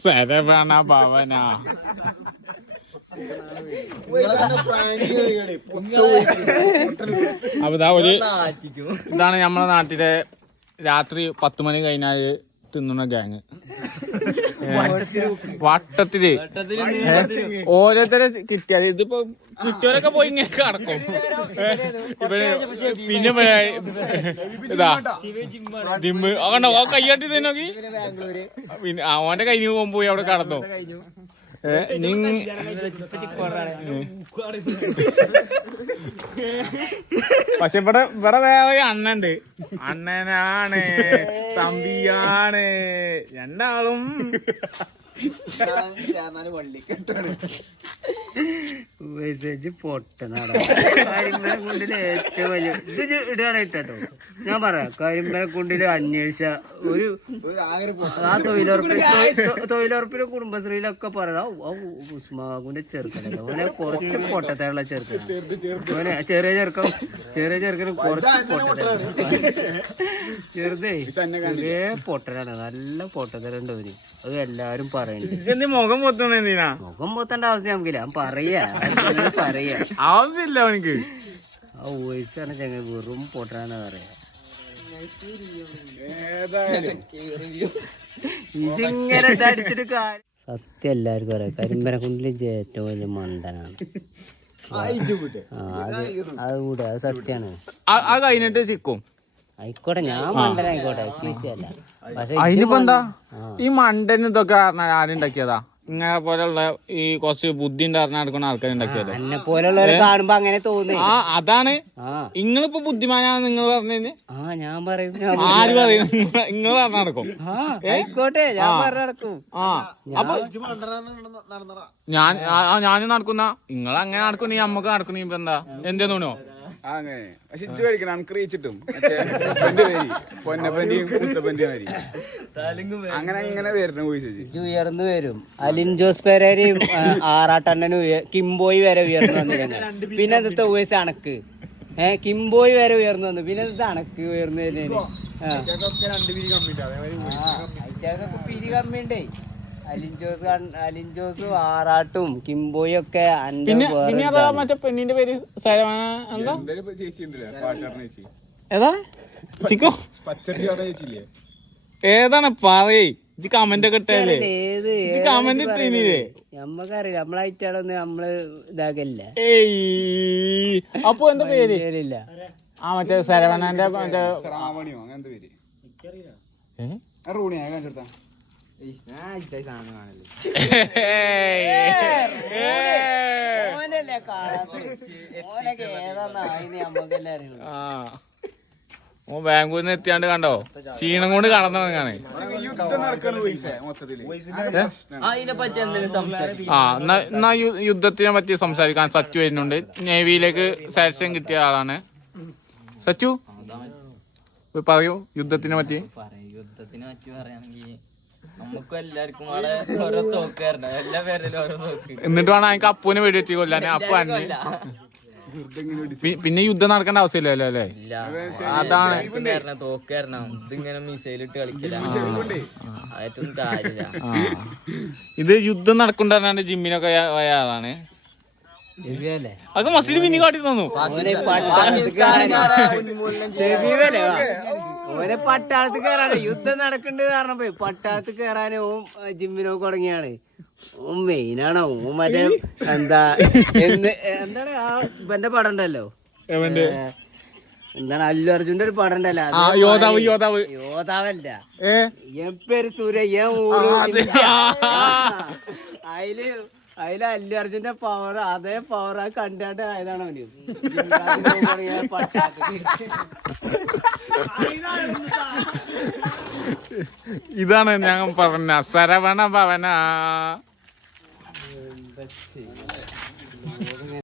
ശരവണ ഭവന. അപ്പൊ ഇതാണ് നമ്മളെ നാട്ടിലെ രാത്രി 10 മണി കഴിഞ്ഞാൽ തിന്നുന്ന ഗ്യാങ്. വട്ടത്തില് ഓരോരുത്തരെ കിട്ടിയാൽ ഇതിപ്പോ കിട്ടിയവരൊക്കെ പോയി ഇങ്ങനെ കിടക്കും. പിന്നെ ഇതാ ജിമ്മ് അവണ്ടോ കയ്യാട്ടി നോക്കി. പിന്നെ അവന്റെ കഴിഞ്ഞ് പോകുമ്പോ പോയി അവിടെ കടന്നു. പക്ഷെ ഇവിടെ വേറെ അണ്ണണ്ട്. അണ്ണനാണ് തമ്പിയാണ് രണ്ടാളും. പൊട്ടനാടാ കരിമ്പനക്കുണ്ടില് ഏറ്റവും വലിയ ഇത് ഇടാണ് ഇട്ടോ. ഞാൻ പറയാം, കരിമ്പനക്കുണ്ടില് അന്വേഷിച്ച ഒരു ആ തൊഴിലുറപ്പിലും കുടുംബശ്രീയിലൊക്കെ പറയാം ഉസ്മാകുന്റെ ചെറുക്കനല്ല ഓനെ കുറച്ച് പൊട്ടത്തയുള്ള ചെറുക്കനാണ്. ഓനെ ചെറിയ ചെറുക്കന് കുറച്ച് പൊട്ടത്തല്ല. ചെറുതേ ചെറിയ പൊട്ടനാണ്, നല്ല പൊട്ടത്തലുണ്ട് അവര്. അത് എല്ലാരും പറയുന്നുണ്ട്. മുഖം പൊത്തണ എന്തിനാ? മുഖം പൊത്തേണ്ട ആവശ്യം നമുക്കില്ല. ഞാൻ പറയാ ആവശ്യമില്ല അവനിക്ക്. ആ വോയിസാണ് ചങ്ങ വെറും പൊട്ടനാന്ന് പറയാ. ഇതിങ്ങനെ അടിച്ചിട്ട് സത്യം എല്ലാവർക്കും അറിയാം, കരിമ്പനക്കുണ്ടില് ഏറ്റവും വലിയ മണ്ടനാണ്. അത് കൂടെ അത് സത്യാണ്. അത് കഴിഞ്ഞിട്ട് ചിക്കും ആയിക്കോട്ടെ, ഞാൻ മണ്ടനായിക്കോട്ടെ, വിഷയമല്ല. അതിനിപ്പോ എന്താ ഈ മണ്ടന് ഇതൊക്കെ ആരുണ്ടാക്കിയതാ? ഇങ്ങനെ പോലുള്ള ഈ കുറച്ച് ബുദ്ധി ഉണ്ടായിരുന്ന നടക്കുന്ന ആൾക്കാർ ഉണ്ടാക്കിയതാ. എന്നെ പോലുള്ളവരെ കാണുമ്പോ അങ്ങനെ തോന്നി. ആ അതാണ് നിങ്ങളിപ്പോ ബുദ്ധിമാനാന്ന് നിങ്ങൾ പറഞ്ഞതിന്. ഞാൻ പറയും. ആര് പറയും? നിങ്ങൾ പറഞ്ഞ നടക്കും. ആയിക്കോട്ടെ, ഞാൻ പറഞ്ഞ നടക്കും. അപ്പൊ ഞാനും നടക്കുന്ന നിങ്ങൾ അങ്ങനെ നടക്കുന്ന നമ്മക്ക് നടക്കുന്ന ഇപ്പൊ എന്താ എന്തോന്നോ അങ്ങനെ. പക്ഷെ ഇജ്ജ് കഴിക്കണം അൻക്രീച്ചിട്ടും പൊന്നപ്പന്റെയും കുത്തപ്പന്റെയും വരി അങ്ങനെ അങ്ങനെ വരുന്ന ഇജ്ജ് ഉയർന്നു വരും. അലിൻ ജോസ് പെരേരയും ആറാട്ടണ്ണനും കിംബോയി വരെ ഉയർന്നു വന്നിരുന്നു. പിന്നെ എന്താ വയസ്സ് അണക്ക് കിംബോയി വരെ ഉയർന്നു വന്നു. പിന്നെ എന്താ അണക്ക് ഉയർന്നു വരുന്നതിന് പിരി കമ്മിണ്ടേ. അലിൻ ജോസും ആറാട്ടും കിംബോയും ഒക്കെ. മറ്റേ പെണ്ണിന്റെ പേര് ഏതാണ് പറയേ? ഇത് കമന്റ് ഒക്കെ ഇട്ടല്ലേ? കമന്റ് ഇട്ടില്ലേ? നമ്മക്കറിയില്ല, നമ്മളായിട്ടാളൊന്നും നമ്മള് ഇതാക്കല്ല. അപ്പൊ എന്താ പേര്? ആ മറ്റേ ശരവണന്റെ മറ്റേ ബാംഗ്ലൂരിൽ നിന്ന് എത്തിയാണ്ട് കണ്ടോ ക്ഷീണം കൊണ്ട് കടന്നിറങ്ങാണ്. എന്നാ യുദ്ധത്തിനെ പറ്റി സംസാരിക്കാൻ സച്ചു വരുന്നുണ്ട്. നേവിയിലേക്ക് സെലക്ഷൻ കിട്ടിയ ആളാണ് സച്ചു. പറയൂ യുദ്ധത്തിനെ പറ്റി. യുദ്ധത്തിനെ പറ്റി പറയുകയാണെങ്കിൽ നമുക്കും എല്ലാവർക്കും ഓരോ തോക്കായിരുന്നു, എല്ലാ പേരിലും ഓരോ തോക്ക്. എന്നിട്ട് വേണം എനിക്ക് അപ്പൂനെ വെടിവെച്ച് കൊല്ലാൻ. അപ്പു പിന്നെ യുദ്ധം നടക്കേണ്ട ആവശ്യമില്ലല്ലോ അല്ലേ? അതാണ് തോക്കായിരുന്നു. ഇതിങ്ങനെ മിസൈലിട്ട് കളിക്കില്ല, അതൊന്നും കാര്യമില്ല. ഇത് യുദ്ധം നടക്കണ്ടാണ്ട് ജിമ്മിനൊക്കെ പോയ ആളാണ്. അത് മസിൽ പിന്നെ കാട്ടി തന്നു. ഓനെ പട്ടാളത്ത് കയറാണ്. യുദ്ധം നടക്കണ്ട് കാരണം പോയി പട്ടാളത്ത് കയറാനും ഓൻ ജിമ്മിനോ തുടങ്ങിയാണ്. ഓൻ മെയിനാണ്. ഓൻ മറ്റേ എന്താണ് ആ ഇവന്റെ പടം ഉണ്ടല്ലോ, എന്താണ് അല്ലു അർജുന്റെ ഒരു പടം ഉണ്ടല്ലോ, യോദ്ധാവല്ല എൻ പേര് സൂര്യ. അതില് അല്ലു അർജുന്റെ പവർ, അതേ പവർ ആ കണ്ടാണ്ട് ആയതാണ് അവന് പട്ടാളത്ത്. ഇതാണ് ഞാൻ പറഞ്ഞ ശരവണ ഭവന.